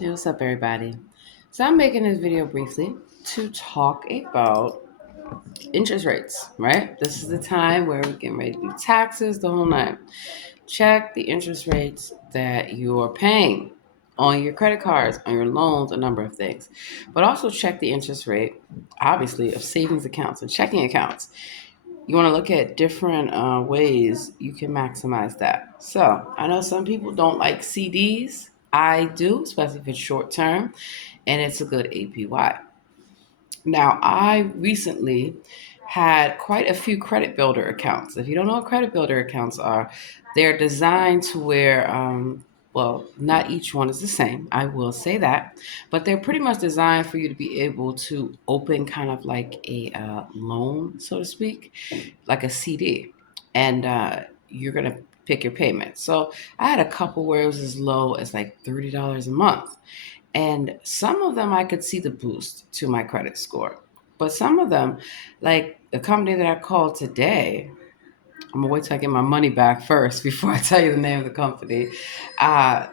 Hey, what's up, everybody? So, I'm making this video briefly to talk about interest rates, right? This is the time where we're getting ready to do taxes, the whole nine. Check the interest rates that you're paying on your credit cards, on your loans, a number of things. But also check the interest rate, obviously, of savings accounts and checking accounts. You want to look at different ways you can maximize that. So, I know some people don't like CDs. I do, especially if it's short term and it's a good APY. Now, I recently had quite a few credit builder accounts. If you don't know what credit builder accounts are, they're designed to where, well, not each one is the same, I will say that, but they're pretty much designed for you to be able to open kind of like a loan, so to speak, like a CD, and you're going to pick your payment. So I had a couple where it was as low as like $30 a month. And some of them I could see the boost to my credit score. But some of them, like the company that I called today, I'm gonna wait till I get my money back first before I tell you the name of the company. Uh,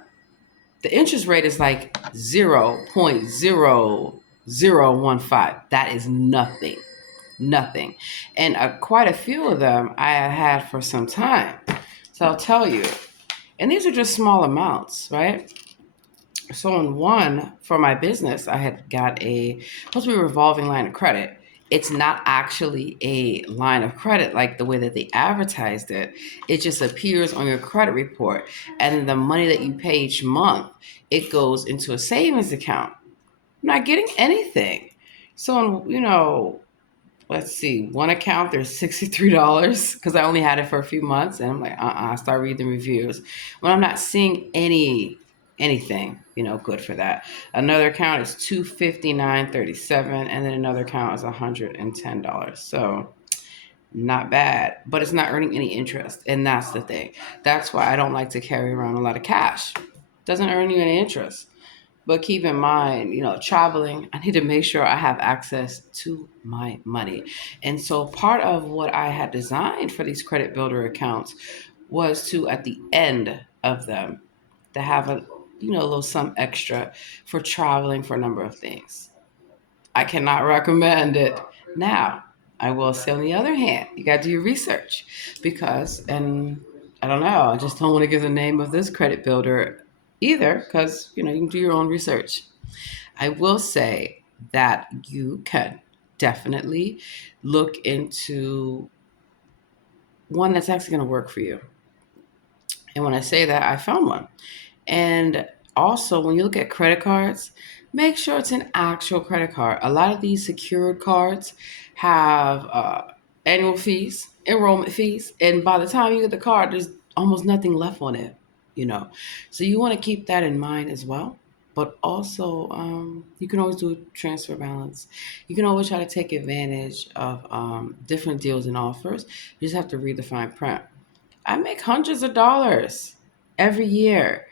the interest rate is like 0.0015. That is nothing. Nothing. And quite a few of them I had for some time. So I'll tell you. And these are just small amounts, right? So on one for my business, I had got supposed to be a revolving line of credit. It's not actually a line of credit like the way that they advertised it. It just appears on your credit report, and then the money that you pay each month, it goes into a savings account. I'm not getting anything. So on, let's see, one account there's $63 because I only had it for a few months, and I'm like, I start reading the reviews when I'm not seeing anything, good for that. Another account is $259.37, and then another account is $110. So not bad, but it's not earning any interest, and that's the thing. That's why I don't like to carry around a lot of cash. Doesn't earn you any interest. But keep in mind, traveling, I need to make sure I have access to my money. And so part of what I had designed for these credit builder accounts was to, at the end of them, to have a little some extra for traveling for a number of things. I cannot recommend it. Now, I will say on the other hand, you got to do your research because, and I don't know, I just don't want to give the name of this credit builder either because, you can do your own research. I will say that you can definitely look into one that's actually going to work for you. And when I say that, I found one. And also, when you look at credit cards, make sure it's an actual credit card. A lot of these secured cards have annual fees, enrollment fees, and by the time you get the card, there's almost nothing left on it. You know, so you want to keep that in mind as well. But also, you can always do a transfer balance. You can always try to take advantage of different deals and offers. You just have to read the fine print. I make hundreds of dollars every year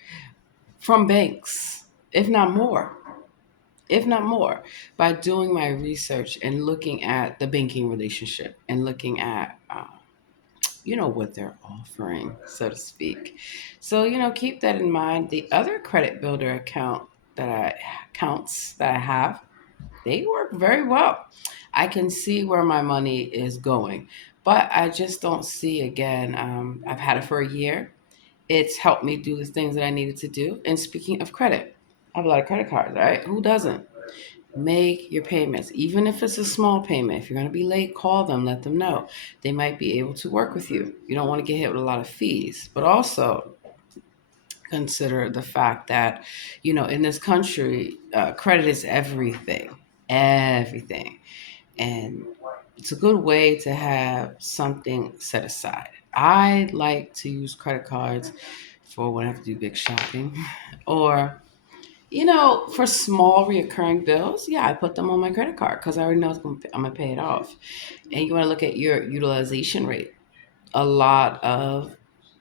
from banks, if not more, by doing my research and looking at the banking relationship and looking at, what they're offering, so to speak. So, keep that in mind. The other credit builder accounts that I have, they work very well. I can see where my money is going, but I just don't see again. I've had it for a year. It's helped me do the things that I needed to do. And speaking of credit, I have a lot of credit cards, right? Who doesn't? Make your payments, even if it's a small payment. If you're going to be late, call them, let them know. They might be able to work with you. You don't want to get hit with a lot of fees, but also consider the fact that, in this country, credit is everything, everything. And it's a good way to have something set aside. I like to use credit cards for when I have to do big shopping or, for small reoccurring bills. Yeah, I put them on my credit card because I already know I'm going to pay it off. And you want to look at your utilization rate. A lot of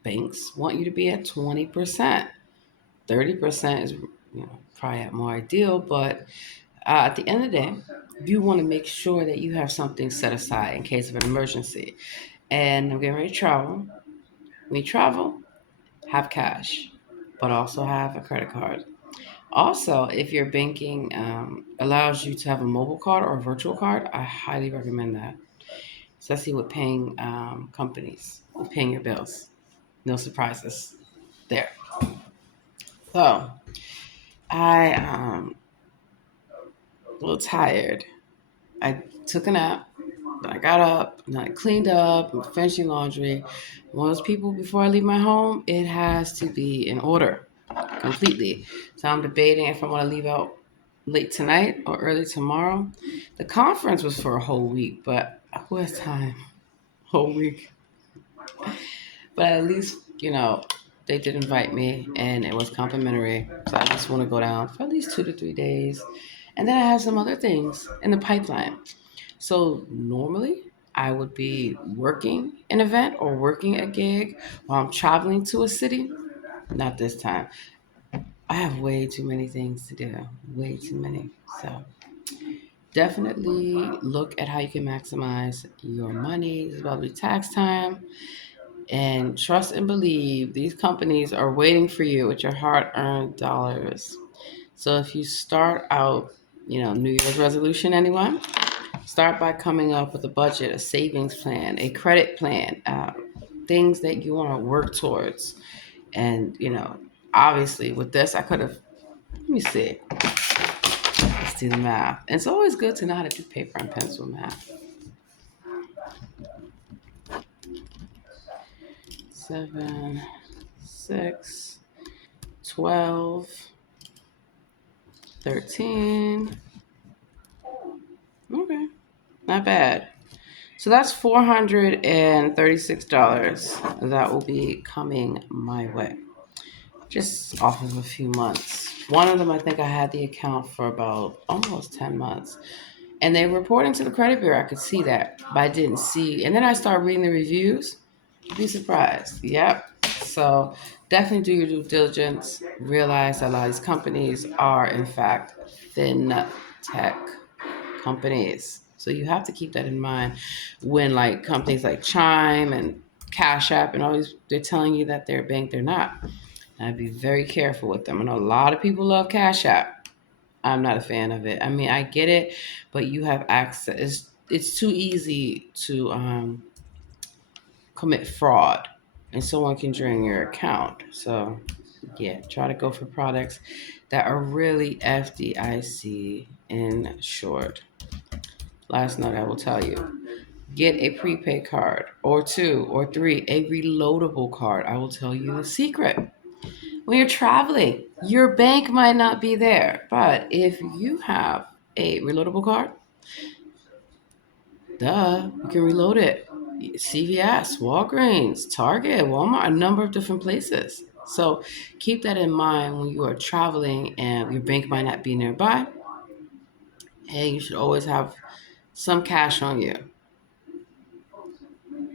banks want you to be at 20%. 30% is, probably at more ideal, but at the end of the day, you want to make sure that you have something set aside in case of an emergency. And I'm getting ready to travel. When you travel, have cash, but also have a credit card. Also, if your banking allows you to have a mobile card or a virtual card, I highly recommend that, especially with paying companies, with paying your bills. No surprises there. So I a little tired. I took a nap. Then I got up and I cleaned up and finishing laundry. One of those people before I leave my home, it has to be in order completely. So I'm debating if I want to leave out late tonight or early tomorrow. The conference was for a whole week, but who has time? Whole week. But at least, they did invite me and it was complimentary. So I just want to go down for at least 2 to 3 days. And then I have some other things in the pipeline. So normally I would be working an event or working a gig while I'm traveling to a city. Not this time. I have way too many things to do. Way too many. So definitely look at how you can maximize your money. It's about to be tax time. And trust and believe these companies are waiting for you with your hard earned dollars. So if you start out, New Year's resolution, anyone? Start by coming up with a budget, a savings plan, a credit plan, things that you want to work towards. And, obviously with this, I could have, let me see, let's do the math. And it's always good to know how to do paper and pencil math. 7, 6, 12, 13. Okay, not bad. So that's $436 that will be coming my way, just off of a few months. One of them, I think I had the account for about almost 10 months. And they were reporting to the credit bureau. I could see that, but I didn't see. And then I started reading the reviews. You'd be surprised. Yep. So definitely do your due diligence. Realize that a lot of these companies are, in fact, thin tech companies. So you have to keep that in mind when like companies like Chime and Cash App and all these, they're telling you that they're a bank, they're not. And I'd be very careful with them. I know a lot of people love Cash App. I'm not a fan of it. I mean, I get it, but you have access. It's too easy to commit fraud, and someone can drain your account. So, yeah, try to go for products that are really FDIC insured. Last note I will tell you: get a prepaid card, or two, or three, a reloadable card. I will tell you the secret. When you're traveling, your bank might not be there, but if you have a reloadable card, duh, you can reload it. CVS, Walgreens, Target, Walmart, a number of different places. So keep that in mind when you are traveling and your bank might not be nearby. Hey, you should always have some cash on you.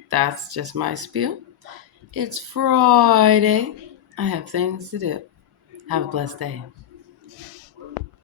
That's just my spiel. It's Friday. I have things to do. Have a blessed day.